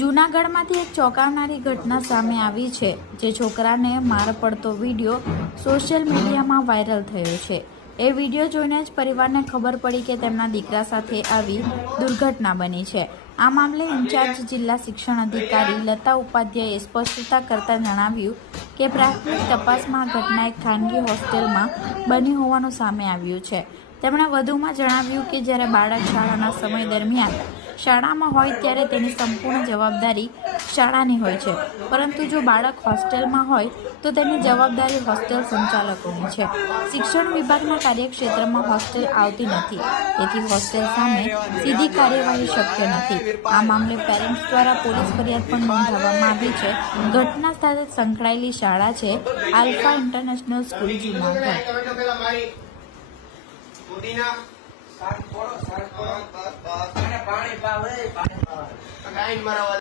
જૂનાગઢમાંથી એક ચોંકાવનારી ઘટના સામે આવી છે, જે છોકરાને માર પડતો વિડીયો સોશિયલ મીડિયામાં વાયરલ થયો છે। એ વિડીયો જોઈને જ પરિવારને ખબર પડી કે તેમના દીકરા સાથે આવી દુર્ઘટના બની છે। આ મામલે ઇન્ચાર્જ જિલ્લા શિક્ષણ અધિકારી લતા ઉપાધ્યાયે સ્પષ્ટતા કરતા જણાવ્યું કે પ્રાથમિક તપાસમાં આ ઘટના એક ખાનગી હોસ્ટેલમાં બની હોવાનું સામે આવ્યું છે। તેમણે વધુમાં જણાવ્યું કે જ્યારે બાળક શાળાના સમય દરમિયાન શાળામાં હોય ત્યારે તેની સંપૂર્ણ જવાબદારી શાળાની હોય છે, પરંતુ જો બાળક હોસ્ટેલમાં હોય તો તેની જવાબદારી હોસ્ટેલ સંચાલકોની છે। શિક્ષણ વિભાગના કાર્યક્ષેત્રમાં હોસ્ટેલ આવતી નથી, તેથી હોસ્ટેલ સામે સીધી કાર્યવાહી શક્ય નથી। આ મામલે પેરેન્ટ્સ દ્વારા પોલીસ ફરિયાદ પણ નોંધાવવામાં આવી છે। ઘટના સાથે સંકળાયેલી શાળા છે આલ્ફા ઇન્ટરનેશનલ સ્કૂલ જૂનાગઢ। પાણી